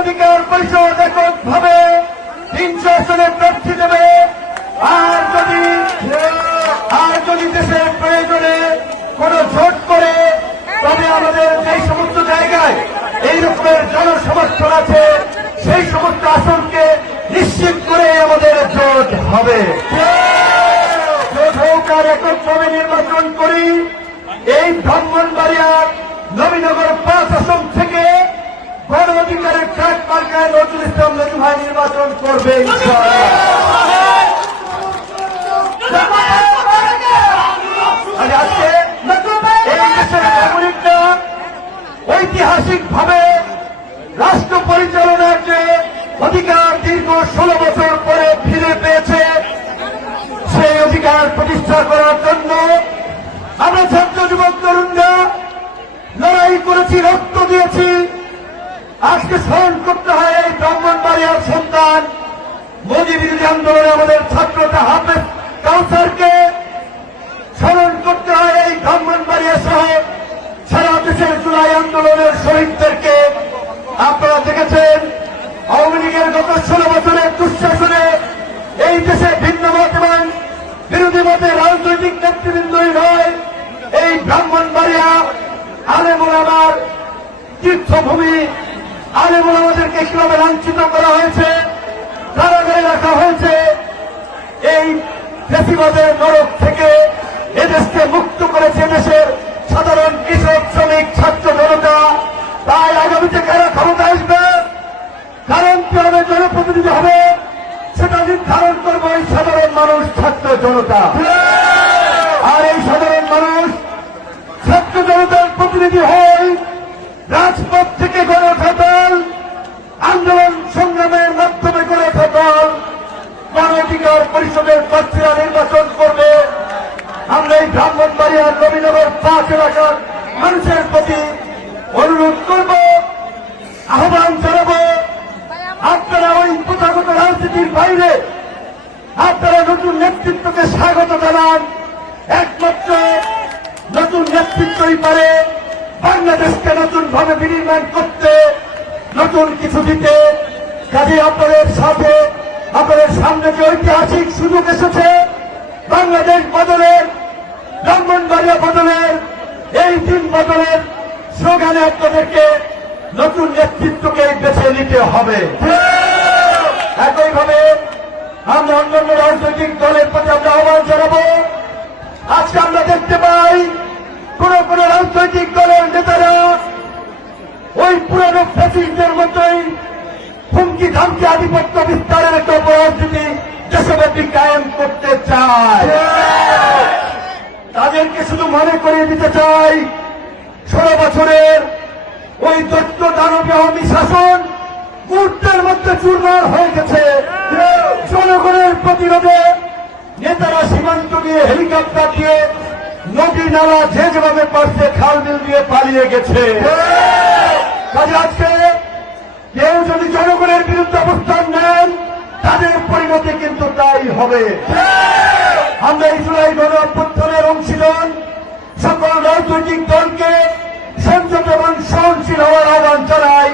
অধিকার পরিষদ এককভাবে 300 আসনে প্রার্থী দেবে। আর যদি দেশের প্রয়োজনে কোন জোট করে, তবে আমাদের যেই সমস্ত জায়গায় এই রকমের জনসমর্থন আছে সেই সমস্ত আসনকে নিশ্চিত করে আমাদের জোট হবে। জোট হোক আর এককভাবে নির্বাচন করি। এই ব্রাহ্মণবাড়িয়ার নবীনগর 5 আসন থেকে গণ অধিকারের ট্রাক মার্কায় নজরুল ইসলাম নজরুল ভাই নির্বাচন করবে। আজকে এই দেশের নাগরিকরা ঐতিহাসিকভাবে রাষ্ট্র পরিচালনার যে অধিকার দীর্ঘ 16 বছর পরে ফিরে পেয়েছে, সেই অধিকার প্রতিষ্ঠা করার জন্য আমরা ছাত্র যুবক তরুণরা লড়াই করেছি, রক্ত দিয়েছি। আজকে স্মরণ করতে হয় এই ব্রাহ্মণবাড়িয়ার সন্তান মোদী বিরোধী আন্দোলনে আমাদের ছাত্রটা হাফেজ কাউসারকে, স্মরণ করতে হয় এই ব্রাহ্মণবাড়িয়া সহ সারা দেশের জুলাই আন্দোলনের শহীদদেরকে। আপনারা দেখেছেন আওয়ামী লীগের গত 16 বছরের দুঃশাসনে এই দেশে ভিন্ন মত এবং বিরোধী মতে রাজনৈতিক নেতৃবৃন্দই নয়, এই ব্রাহ্মণবাড়িয়া আলেম ওলামার তীর্থভূমি, আলেম ওলামাদেরকে কিভাবে লাঞ্ছিত করা হয়েছে, কারাগারে রাখা হয়েছে। এই ফ্যাসিবাদের নরক থেকে এদেশকে মুক্ত করেছে দেশের সাধারণ কৃষক, শ্রমিক, ছাত্র জনতা। তাই আগামীতে কারা ক্ষমতা আসবে, কারণ কিভাবে জনপ্রতিনিধি হবে, সেটা নির্ধারণ করবে এই সাধারণ মানুষ, ছাত্র জনতা। আর এই সাধারণ মানুষ ছাত্র জনতার প্রতিনিধি হয় রাজপথ থেকে গড়ে ওঠা দল, আন্দোলন সংগ্রামের মাধ্যমে গড়ে ওঠা দল গণ অধিকার পরিষদের প্রার্থীরা নির্বাচন করবে। আমরা এই ব্রাহ্মণবাড়িয়ার নবীনগর 5 এলাকার মানুষের প্রতি অনুরোধ করব, আহ্বান জানাব, আপনারা ওই প্রথাগত রাজনীতির বাইরে আপনারা নতুন নেতৃত্বকে স্বাগত জানান। একমাত্র নতুন নেতৃত্বই পারে বাংলাদেশকে নতুন ভাবে বিনির্মাণ করতে, নতুন কিছু দিতে। কাজে আপনাদের সাথে, আপনাদের সামনে যে ঐতিহাসিক সুযোগ এসেছে বাংলাদেশ বদলের, ব্রাহ্মণবাড়িয়া বদলের, এই 3 বদলের স্লোগানে আপনাদেরকে নতুন নেতৃত্বকে বেছে নিতে হবে। একইভাবে আমরা অন্যান্য রাজনৈতিক দলের প্রতি আমরা আহ্বান জানাবো। আজকে আমরা দেখতে পাই কোন কোন রাজনৈতিক দলের নেতারা ওই পুরানো ফ্যাসিস্টদের মতোই হুমকি ধামকি আধিপত্য বিস্তারের একটা রাজনীতি দেশব্যাপী কায়েম করতে চায়। তাদেরকে শুধু মনে করিয়ে দিতে চাই 16 বছরের ওই দৈত্য দানবীয় শাসন মুহূর্তের মধ্যে চুরমার হয়ে গেছে। জনগণের প্রতিরোধে নেতারা সীমান্ত দিয়ে, হেলিকপ্টার দিয়ে, নদী নালা যে যেভাবে পারছে খাল বিল দিয়ে পালিয়ে গেছে। কাজে আজকে কেউ যদি জনগণের বিরুদ্ধে অবস্থান নেন, তাদের পরিণতি কিন্তু তাই হবে। আমরা এই জুলাই গণ অভ্যুত্থানের অংশীদার সকল রাজনৈতিক দলকে সংযত এবং সহনশীল হওয়ার আহ্বান জানাই।